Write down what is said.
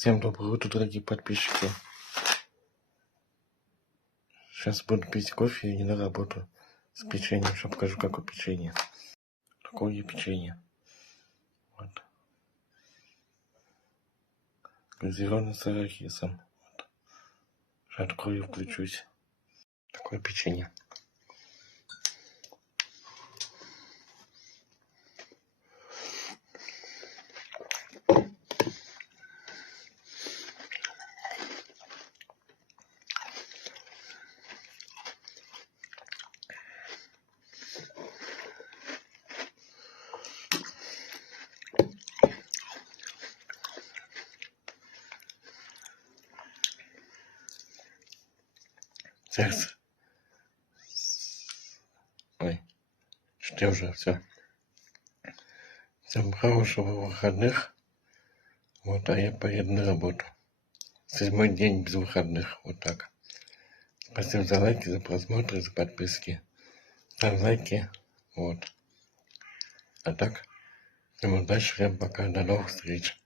Всем доброе утро, дорогие подписчики. Сейчас буду пить кофе и на работу с печеньем. Сейчас покажу, какое печенье. Такое печенье. Вот. Зеленый с арахисом. Вот. Сейчас открою, включусь. Такое печенье. Сейчас. Ой, что уже все. Всем хорошего выходных. Вот, а я поеду на работу. 7-й день без выходных. Вот так. Спасибо за лайки, за просмотры, за подписки. Ставь лайки. Вот. А так, всем удачи, всем пока, до новых встреч.